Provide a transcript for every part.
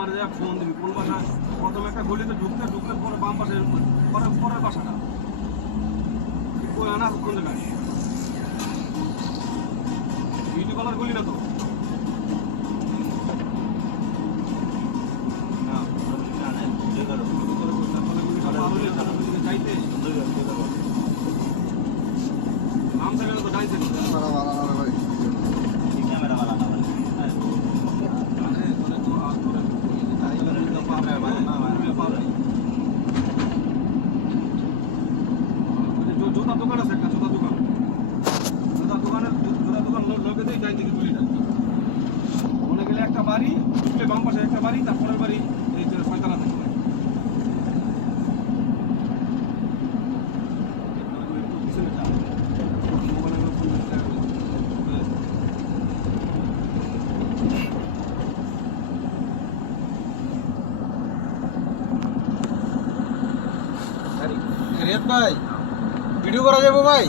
আমার যে ফোন দিবি কোন বাসা প্রথমে একটা গলিতে ঢুকতে ঢুকতে পরে বাম পাশে পরের বাসাটা কই আনা কোন জায়গায় বিউটি পার্লার গলি না তো যাইতে নাম থাকে না তো যাইতে জুতা দোকান আছে একটা জুতা দোকান লোকেতেই যাই দেখি গুলিটা মনে গেলে একটা বাড়ি ঢুকলে বাম পাশে একটা বাড়ি তারপরের বাড়ি এই যে ছয়তলা থাকে পিছনে যা রিয়াদ ভাই ভিডিও করা যাবে ভাই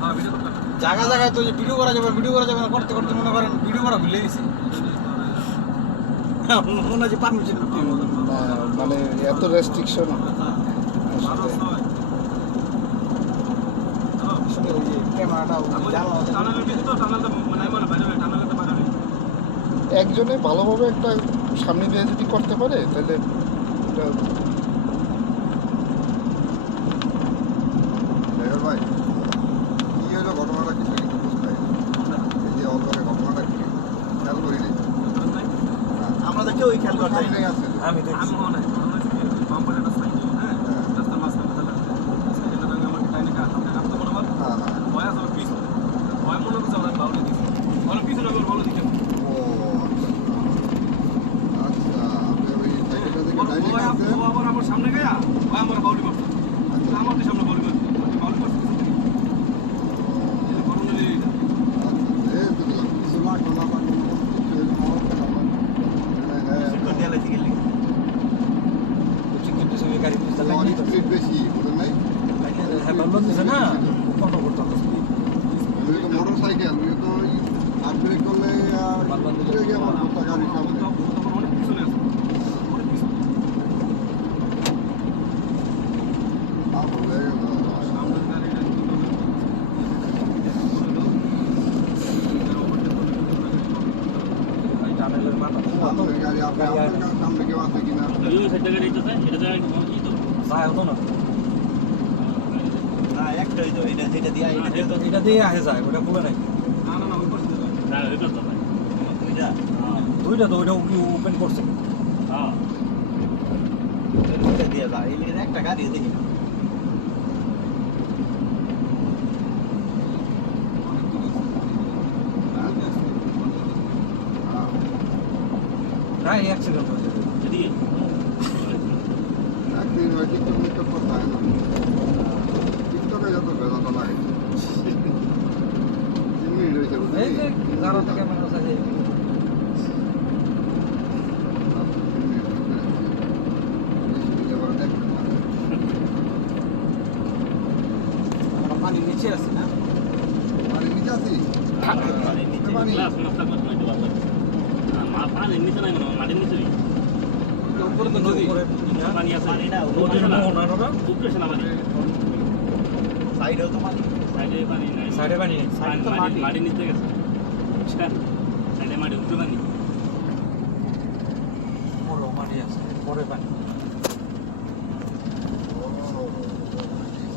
হ্যাঁ ভিডিও করতে জায়গা জায়গায় তো ভিডিও করা যাবে না করতে করতে মনে করেন ভিডিও করা ভুলে গেছি মনে হচ্ছে পারমিশন মানে এত রেস্ট্রিকশন একজনে ভালোভাবে একটা সামনে দিয়ে যদি করতে পারে তাহলে ভাই কি হলো ঘটনাটা কিছু কিন্তু বুঝতে এই যে অন্তরে ঘটনাটা কি খেয়াল করি নাই আমরা তো কেউই খেয়াল করতে সামনে আছে আমি দেখছি আমার সামনে গেয়া আমার বাউলি করছে আমার সামনে বাউলি করছে বাউলি করছে বেশি নাই মোটর সাইকেল তো আর ব্রেক করলে গাড়ি সামনে অনেক পিছনে আছে গাড়ি আপনার সামনে কেউ আছে কিনা এটা দিয়ে আসে যায় ওটা খুলে নাই না ওই পাশে দুইটা তো ওইটা ওপেন করছে একটা গাড়ি দেখি না প্রায় অ্যাক্সিডেন্ট হয়েছে একদিন হয় টিকটক করতে হয় না টিকটকে যত বেদান্ত লাগে 3 মিনিট হয়েছে এই যে যারা থেকে ক্যামেরা আছে পানির নিচে আছে না পানি নিচে আছি উপরে তো নদী সাইডেও তো পানি সাইডে পানি মাটির নিচে গেছে সাইডে মাটি উপরে পানি বড় পানি আছে পরে পানি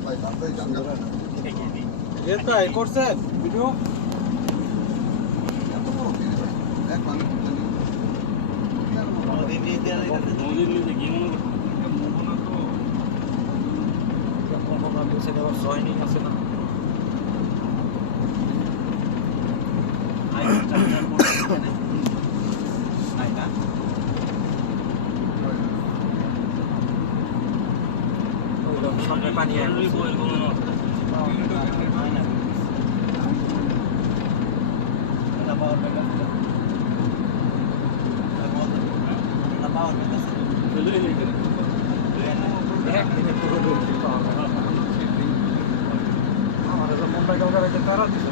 ভাই তাড়াতাড়ি জানগা রিয়াদ ভাই করছেন ভিডিও এত বড় কি ভাই এক পানি নদীর নিচে নদীর নিচে গিয়ে মনে করছে সেটা আবার জয়নিং আছে না সামনে পানি একদিনে পুরো আমার মুম্বাই কলকাতা তারা দিচ্ছে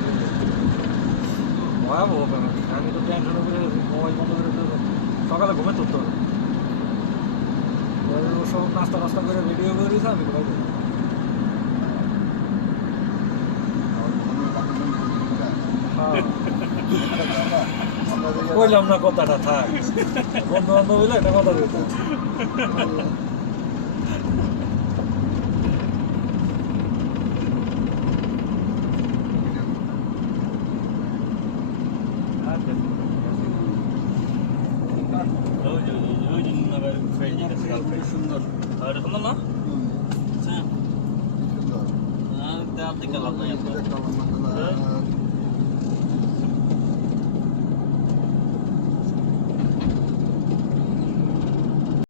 ভয়াবহ ব্যাপার আমি তো টেনশন করে মোবাইল বন্ধ করে সকালে ঘুমে তুলতে হবে সব নাস্তা টাস্তা করে ভিডিও করে দিয়েছে আমি কোথায় যাবো? হ্যাঁ কইলাম না কথাটা থাক বন্ধু বান্ধব হইলে একটা কথা বলতো সুন্দর আর সুন্দর না আচ্ছা সুন্দর আর দেওয়ার দিকে লাভ নাই একটা